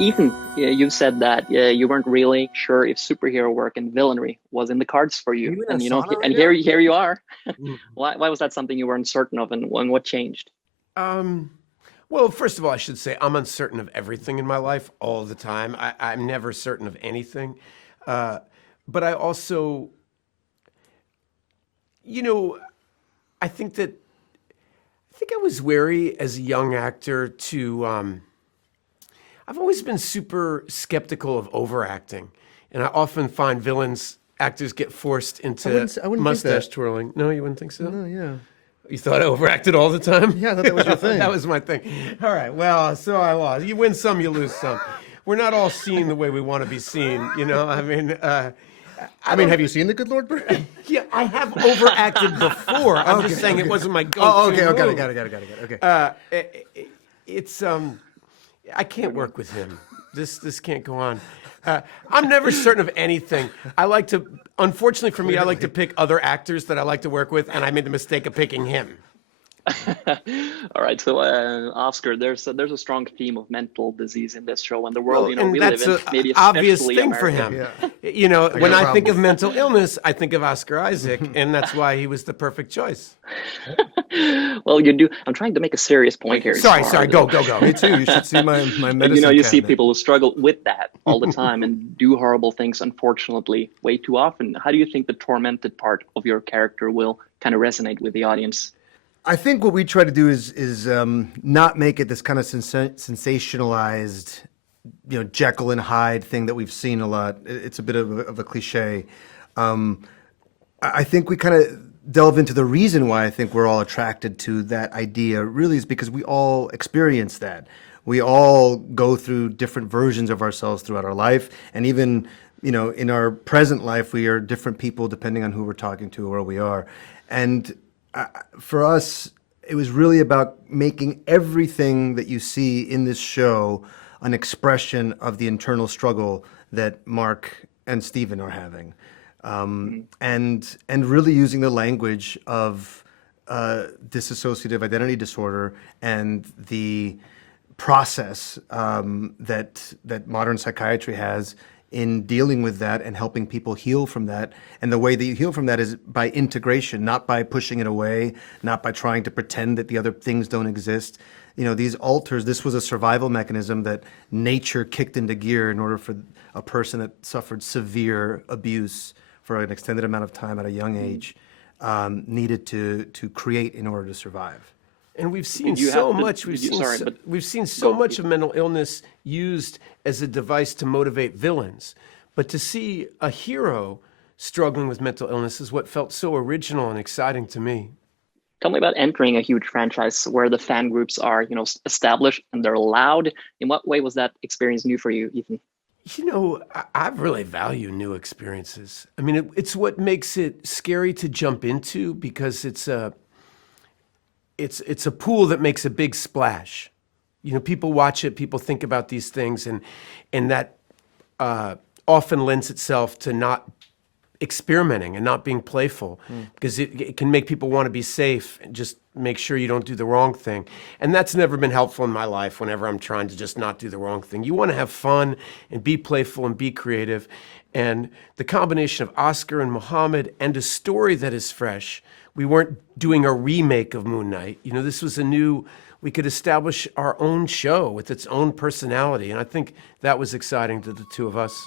Ethan, yeah, you've said that you weren't really sure if superhero work and villainry was in the cards for Are you, you in a and sauna right and now? here you are. Mm. Why was that something you weren't certain of, and what changed? Um, well, first of all, I should say I'm uncertain of everything in my life all the time. I'm never certain of anything. Uh, but I also, you know, I think that I think I was wary as a young actor to. I've always been super skeptical of overacting, and I often find villains actors get forced into I wouldn't think mustache that. twirling. No, you wouldn't think so. No, yeah. You thought I overacted all the time? Yeah, I thought that was your thing. That was my thing. All right. Well, so I was. You win some, you lose some. We're not all seen the way we want to be seen. You know. I mean, have you seen The Good Lord Bird? Yeah, I have overacted before. I'm just saying it wasn't my go-to. Oh, okay, move. got it. Okay. It's I can't work with him. This can't go on. I'm never certain of anything. Unfortunately for me, I like to pick other actors that I like to work with, and I made the mistake of picking him. All right, so Oscar, there's a strong theme of mental disease in this show, and the world Well, we and live that's in, an maybe obvious especially thing for America. him. Yeah. You know, when got a I think of problem. mental illness, I think of Oscar Isaac, and that's why he was the perfect choice. Well, you do. I'm trying to make a serious point here. Sorry, go. Me too. You should see my medicine You see cabinet. people who struggle with that all the time and do horrible things, unfortunately, way too often. How do you think the tormented part of your character will kind of resonate with the audience? I think what we try to do is not make it this kind of sensationalized, Jekyll and Hyde thing that we've seen a lot. It's a bit of a cliche. I think we kind of delve into the reason why I think we're all attracted to that idea really is because we all experience that. We all go through different versions of ourselves throughout our life. And even, in our present life, we are different people depending on who we're talking to or where we are. And for us, it was really about making everything that you see in this show an expression of the internal struggle that Mark and Stephen are having. And really using the language of dissociative identity disorder and the process that modern psychiatry has in dealing with that and helping people heal from that. And the way that you heal from that is by integration, not by pushing it away, not by trying to pretend that the other things don't exist. These alters, this was a survival mechanism that nature kicked into gear in order for a person that suffered severe abuse for an extended amount of time at a young age needed to create in order to survive. And we've seen You so have to- much. you- sorry, but We've seen so go, much Ethan. of mental illness used as a device to motivate villains. But to see a hero struggling with mental illness is what felt so original and exciting to me. Tell me about entering a huge franchise where the fan groups are, established and they're loud. In what way was that experience new for you, Ethan? I really value new experiences. I mean, it's what makes it scary to jump into because it's a pool that makes a big splash. People watch it, people think about these things, and that often lends itself to not experimenting and not being playful because it can make people want to be safe and just make sure you don't do the wrong thing. And that's never been helpful in my life whenever I'm trying to just not do the wrong thing. You want to have fun and be playful and be creative. And the combination of Oscar and Muhammad and a story that is fresh. We weren't doing a remake of Moon Knight. This was we could establish our own show with its own personality. And I think that was exciting to the two of us.